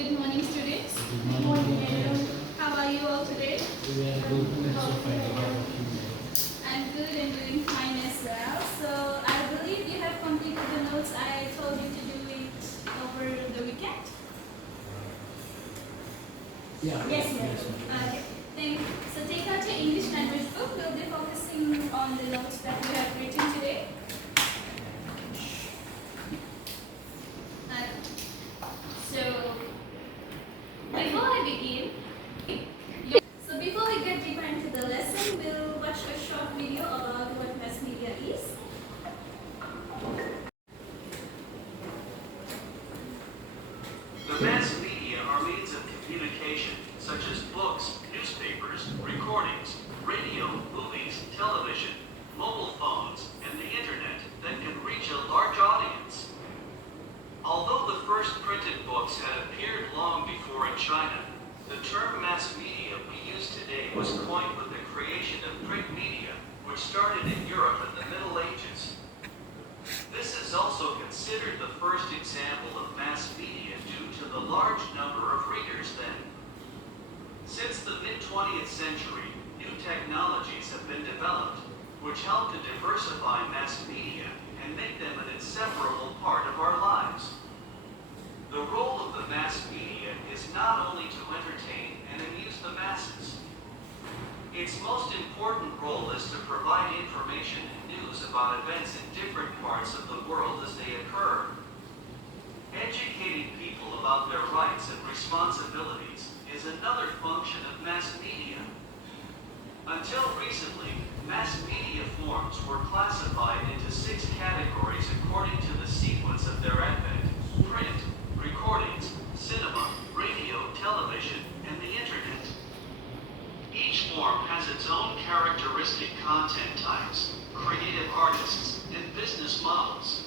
Good morning, students. Good morning. How are you all today? We are good and so far. I'm good and doing fine as well. So I believe you have completed the notes I told you to do it over the weekend. Yeah. Yes, ma'am. Okay. Thank you. So take out your English language book. We'll be focusing on the notes that we have written today. So before I begin, before we get deeper into the lesson, we'll watch a short video about what mass media is. The mass media are means of communication, such as books, newspapers, recordings, radio, movies, television, mobile phones, and the internet that can reach a large audience. Although the first printed books had appeared long before in China, the term mass media we use today was coined with the creation of print media, which started in Europe in the Middle Ages. This is also considered the first example of mass media due to the large number of readers then. Since the mid-20th century, new technologies have been developed, which help to diversify mass media and make them an inseparable part of our lives. The role of the mass media is not only to entertain and amuse the masses. Its most important role is to provide information and news about events in different parts of the world as they occur. Educating people about their rights and responsibilities is another function of mass media. Until recently, mass media forms were classified into 6 categories according to the sequence of their advent: print, recordings, cinema, radio, television, and the internet. Each form has its own characteristic content types, creative artists, and business models.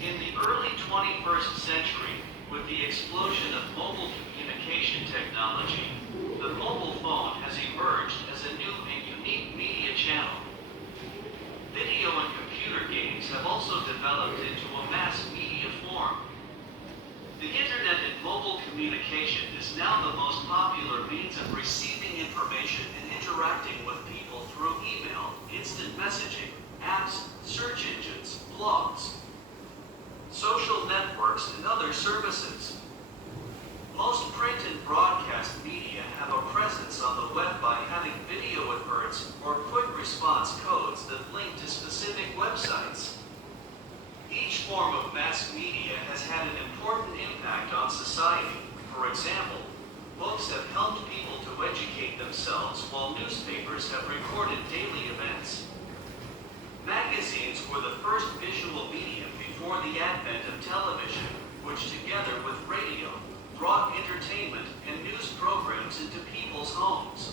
In the early 21st century, with the explosion of mobile communication technology, the mobile phone has emerged as a new and unique media channel. Video and computer games have also developed into a mass media form. The internet and mobile communication is now the most popular means of receiving information and interacting with people through email, instant messaging, apps, search engines, blogs, social networks, and other services. Most print and broadcast media have a presence on the web by having video adverts or quick response codes that link to specific websites. Each form of mass media has had an important impact on society. For example, books have helped people to educate themselves, while newspapers have recorded daily events. Magazines were the first visual medium before the advent of television, which together with radio, brought entertainment and news programs into people's homes.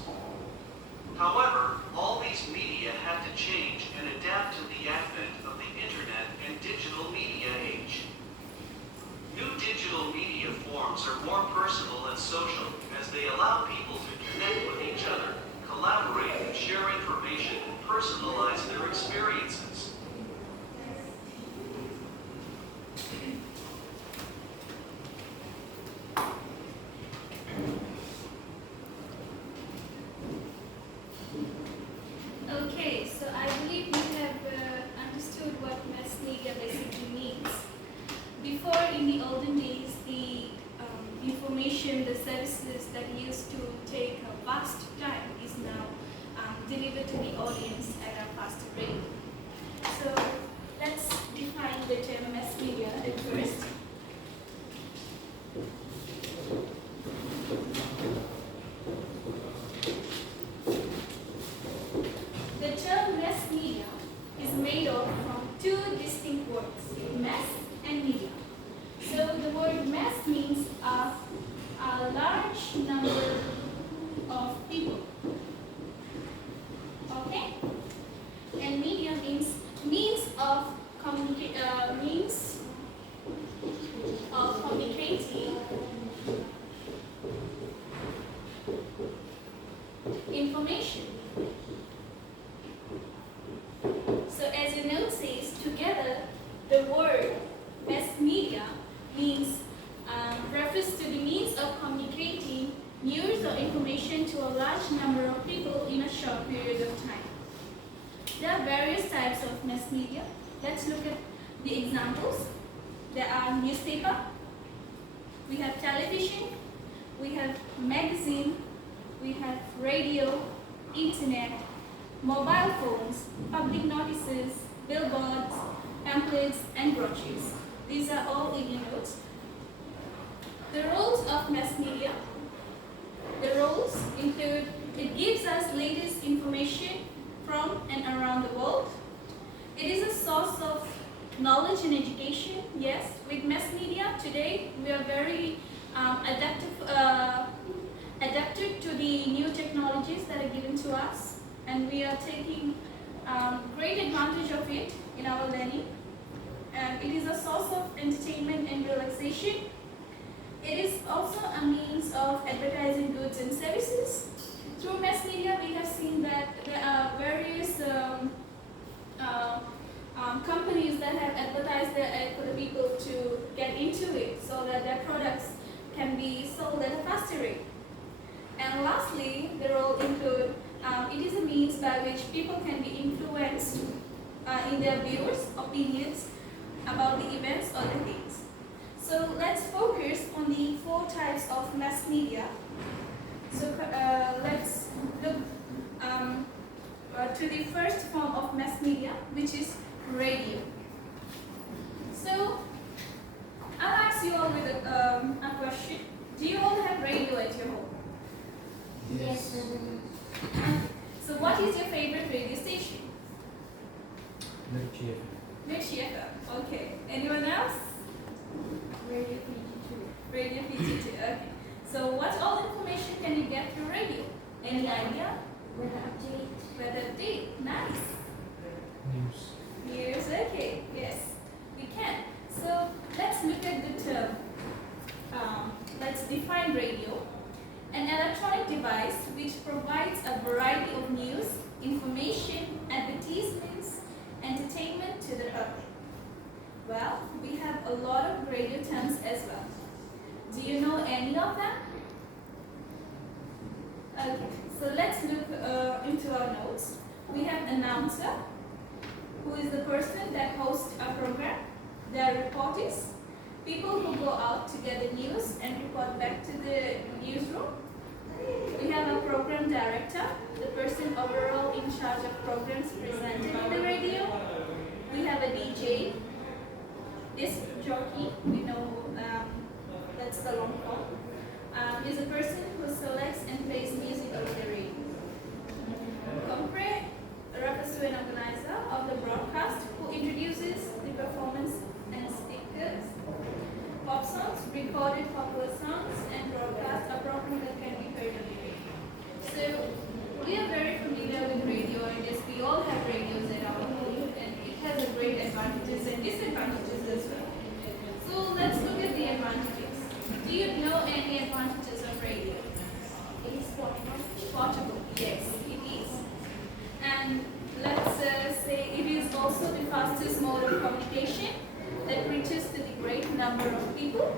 However, all these media had to change and adapt to the advent of the internet and digital media age. New digital media forms are more personal and social, as they allow people to connect with each other, collaborate, and share information and personalize their experiences. Okay, so I believe you have understood what mass media basically means. Before, in the olden days, the information, the services that used to take a vast time is now delivered to the audience at a faster rate. So let's define the term mass media at first. The term mass media is made of from 2 distinct words, mass and media. So the word mass means a large number of people. Okay? And media means means of communicating information. So as your note says, together the word mass media means refers to the news or information to a large number of people in a short period of time. There are various types of mass media. Let's look at the examples. There are newspaper, we have television, we have magazine, we have radio, internet, mobile phones, public notices, billboards, pamphlets, and brochures. These are all in your notes. The roles of mass media. The roles include it gives us latest information from and around the world. It is a source of knowledge and education. Yes, with mass media today we are very adapted to the new technologies that are given to us, and we are taking great advantage of it in our learning. It is a source of entertainment and relaxation. It is also a means of advertising goods and services. Through mass media, we have seen that there are various companies that have advertised their ad for the people to get into it so that their products can be sold at a faster rate. And lastly, the role include it is a means by which people can be influenced in their views, opinions about the events or the things. So let's focus on the 4 types of mass media. So let's look to the first form of mass media, which is radio. So I'll ask you all with a question. Do you all have radio at your home? Yes. So what is your favorite radio station? Mirchi FM. Okay. Anyone else? Radio ED250. Radio ED250. Okay. So what all information can you get through radio? Any idea? Weather update. Weather update. Nice. News. News. Okay. Yes, we can. So let's look at the term. Let's define radio. An electronic device which provides a variety of news, information, advertisements, entertainment to the public. Well, we have a lot of radio terms as well. Do you know any of them? Okay, so let's look into our notes. We have announcer, who is the person that hosts a program. There are reporters, people who go out to get the news and report back to the newsroom. We have a program director, the person overall in charge of programs presented on the radio. We have a DJ, disc jockey, we know that's the long form, is a person who selects and plays music over the radio. Compre refers to an organizer of the broadcast who introduces the performance and speakers. Pop songs, recorded popular songs, and broadcast a program that can be heard on the radio. So we are very familiar with radio, and yes, we all have radios at our home, and it has a great advantages and disadvantages as well. So let's look at the advantages. Do you know any advantages of radio? It is portable. Portable, yes, it is. And let's say it is also the fastest mode of communication that reaches to the great number of people.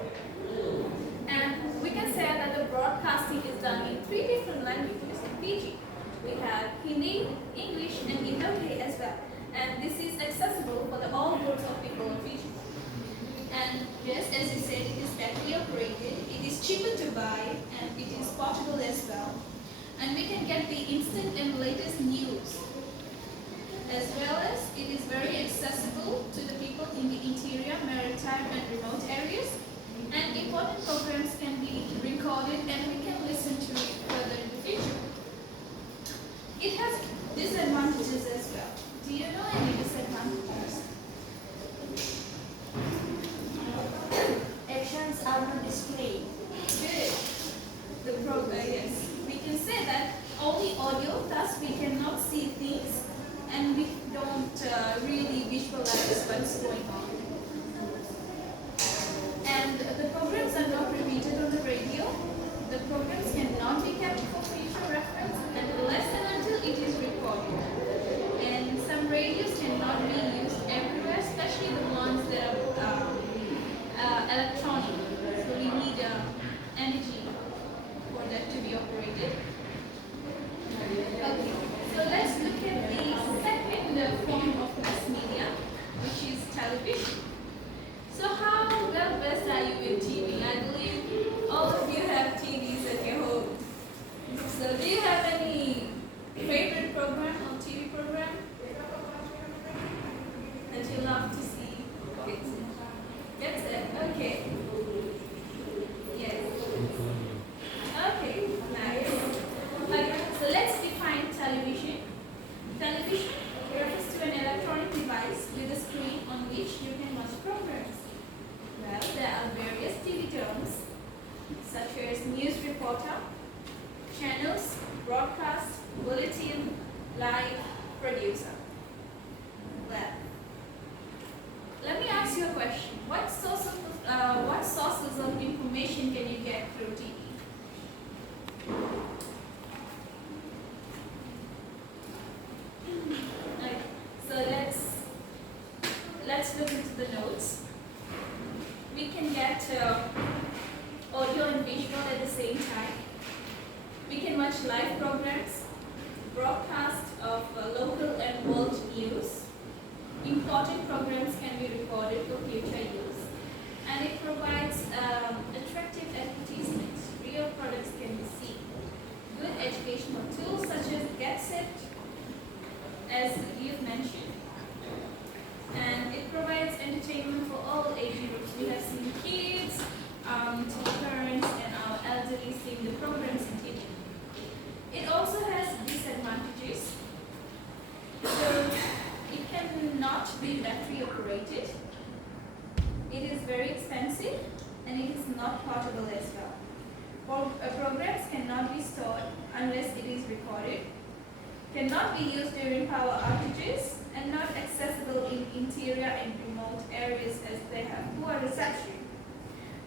And we can say that the broadcasting is done in 3 different languages in Fiji. We have Hindi, English, and Hindi as well. And this is accessible for all groups of people in Fiji. And yes, as you said, it is battery operated, it is cheaper to buy, and it is portable as well. And we can get the instant and latest news, as well as it is very accessible to the people in the interior, maritime, and remote areas. And important programs can be recorded and we can listen to it further in the future. It has disadvantages as well. Do you know any disadvantages? Actions are not displayed. Good. The program, yes. We can say that only audio, thus we cannot see things and we don't really visualize another form of mass media, which is television. So how well versed are you in TV? I believe all of you have TVs at your home. So do you have any favorite program or TV program that you love to see? Gets it? Okay. Yes. Okay, nice. Okay, so let's define television. Television refers to an electronic device with a screen on which you can watch programs. Well, there are various TV terms such as news reporter, channels, broadcast, bulletin, live, producer. Well, let me ask you a question. What sources of information can you get through TV? Okay, so let's look into the notes. We can get audio and visual at the same time. We can watch live programs, broadcast of local and world news. Important programs can be recorded for future use. And it provides attractive advertisements. Real products can be seen. Good educational tools such as GetSet, as you've mentioned. And it provides entertainment for all age groups. We have seen kids, to parents, and our elderly seeing the programs in TV. It also has disadvantages. So it cannot be battery operated. It is very expensive and it is not portable as well. Programs cannot be stored unless it is recorded, cannot be used during power outages, and not accessible in interior and remote areas as they have poor reception.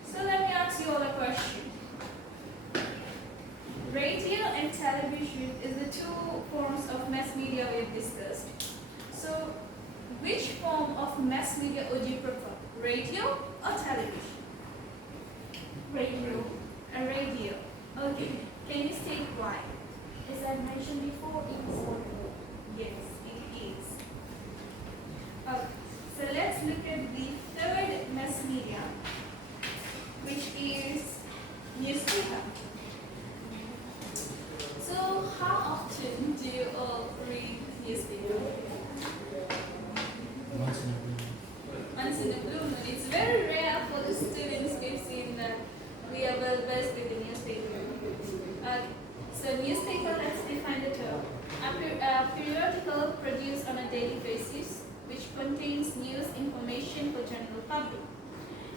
So let me ask you all a question. Radio and television is the two forms of mass media we've discussed. So which form of mass media would you prefer? Radio or television? Radio. A radio. Okay. Can you state why? As I mentioned before, it is portable. Yes, it is. Okay. So let's look at the third mass media, which is newspaper. So how often do you all read newspaper? Once in a blue moon. It's very rare for the students we've seen that we are well versed with the newspaper. So newspaper, let's define the term. A periodical produced on a daily basis which contains news information for general public.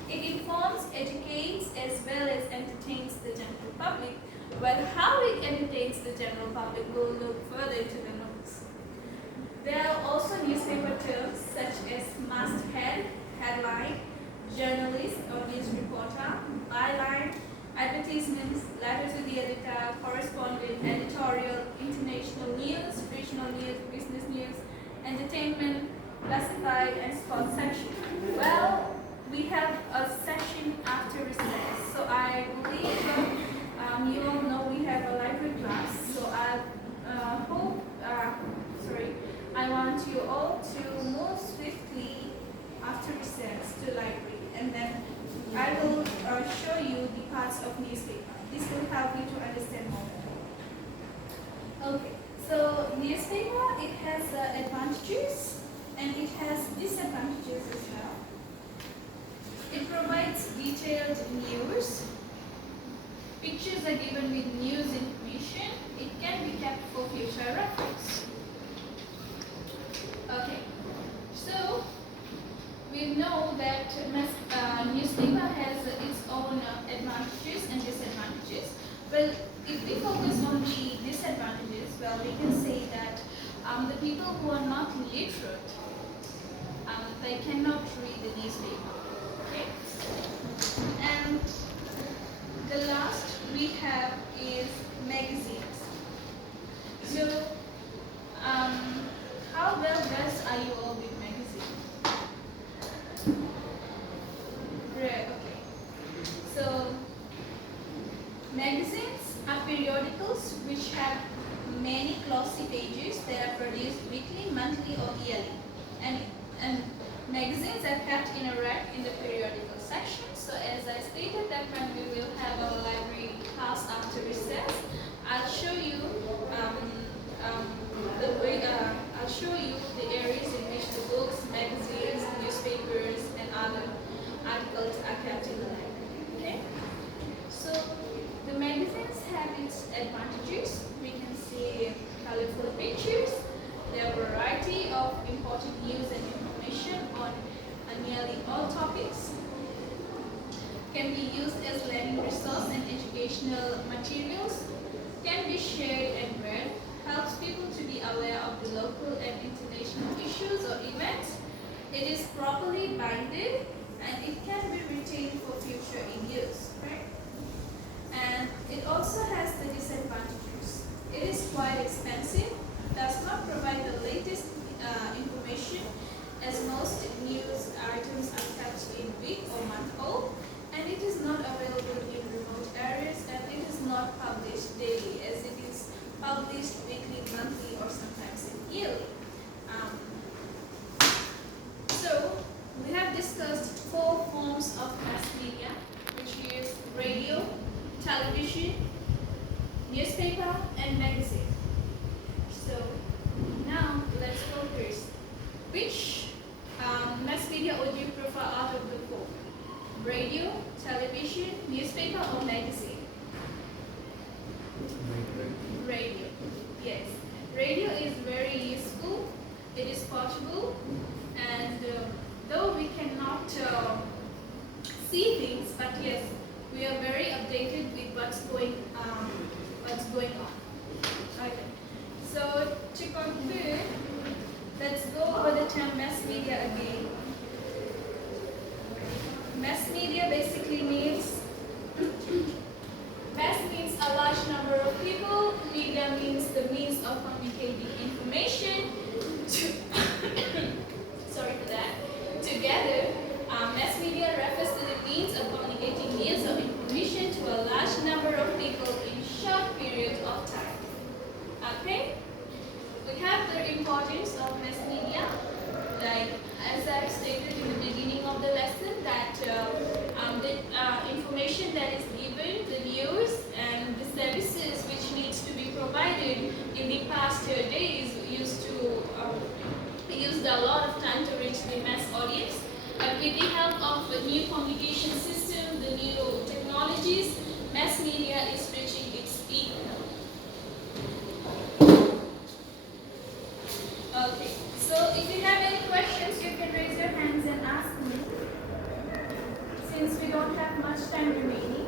It informs, educates, as well as entertains the general public. Well, how it entertains the general public, we'll look further into the notes. There are also newspaper terms such as masthead, headline, journalist or news reporter, byline, advertisements, letter to the editor, correspondent, editorial, international news, regional news, business news, entertainment, classified, and sports section. Well, we have a section after recess, so I believe you all know we have a library class. So I want you all to move swiftly after recess to library, and then I will show you the parts of newspaper. This will help you to understand more. Okay, so newspaper, it has advantages and it has disadvantages as well. It provides detailed news. Pictures are given with news information. It can be kept for future reference. Okay, so we know that newspaper has its own advantages and disadvantages. Well, if we focus on the disadvantages, well, we can say that the people who are not literate, they cannot read the newspaper. Okay, and the last we have is magazines. So, how well versed are you all with magazines? Right, okay. So, magazines are periodicals which have many glossy pages that are produced weekly, monthly, or yearly. magazines are kept in a rack in the periodical section. So as I stated that when we will have our library class after recess, I'll show you I'll show you the areas in which the books, magazines, newspapers, and other articles are kept in the library. Okay? So the magazines have its advantages. We can see colorful pictures. There are a variety of important news and information on nearly all topics. Can be used as learning resource and educational materials. Can be shared and read. Helps people to be aware of the local and international issues or events. It is properly binded and it can be retained for future use. Right? And it also has the disadvantages. It is quite expensive, does not provide the latest information, as most news items are kept in week or month old, and it is not available in remote areas, and it is not published daily, as it is published weekly, monthly, or sometimes yearly. So we have discussed 4 forms of mass media, which is radio, television, newspaper, and magazine. So now let's focus. Which mass media would you prefer out of the 4? Radio, television, newspaper, or magazine? Radio. Yes. Radio is very useful. It is portable, and though we cannot see things, but yes, we are very updated with what's going on. Okay. So to conclude, let's go over the term mass media again. Mass media basically means mass means a large number of people. Media means the means of communicating information. Sorry for that. Together, mass media refers to the means of communicating news or information to a large number of people in short periods of time. Okay? We have the importance of mass media, like as I stated in the beginning of the lesson, that the information that is given, the news and the services which needs to be provided in the past days used a lot of time to reach the mass audience. But with the help of the new communication system, the new technologies, mass media is reaching its peak now. Okay, so if you have any questions, you can raise your hands and ask me, since we don't have much time remaining.